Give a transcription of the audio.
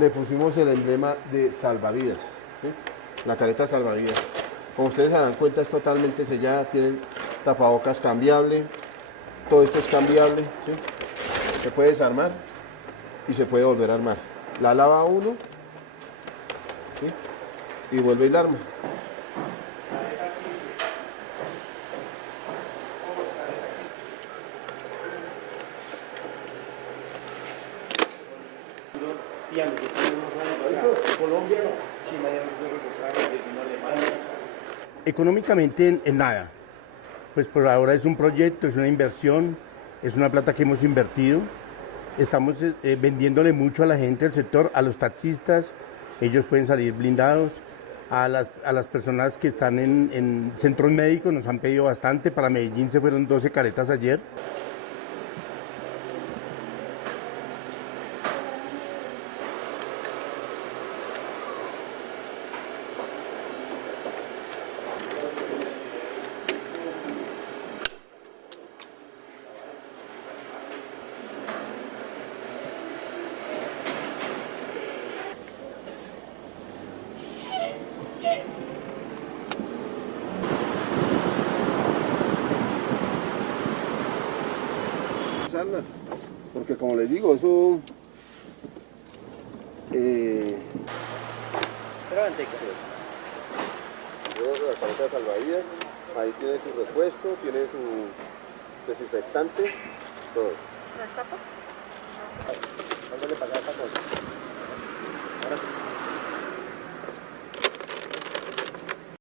le pusimos el emblema de salvavidas, ¿sí? La careta salvavidas. Como ustedes se dan cuenta, es totalmente sellada, tiene tapabocas cambiable, todo esto es cambiable, ¿sí? Se puede desarmar y se puede volver a armar. La lava uno, ¿sí? Y vuelve y la arma. Económicamente en nada, pues por ahora es un proyecto, es una inversión, es una plata que hemos invertido. Estamos vendiéndole mucho a la gente del sector, a los taxistas, ellos pueden salir blindados, a las personas que están en centros médicos nos han pedido bastante, para Medellín se fueron 12 caretas ayer. Usarlas, porque como les digo, eso la careta salvavidas, ahí tiene su repuesto, tiene su desinfectante, todo. ¿Las tapas?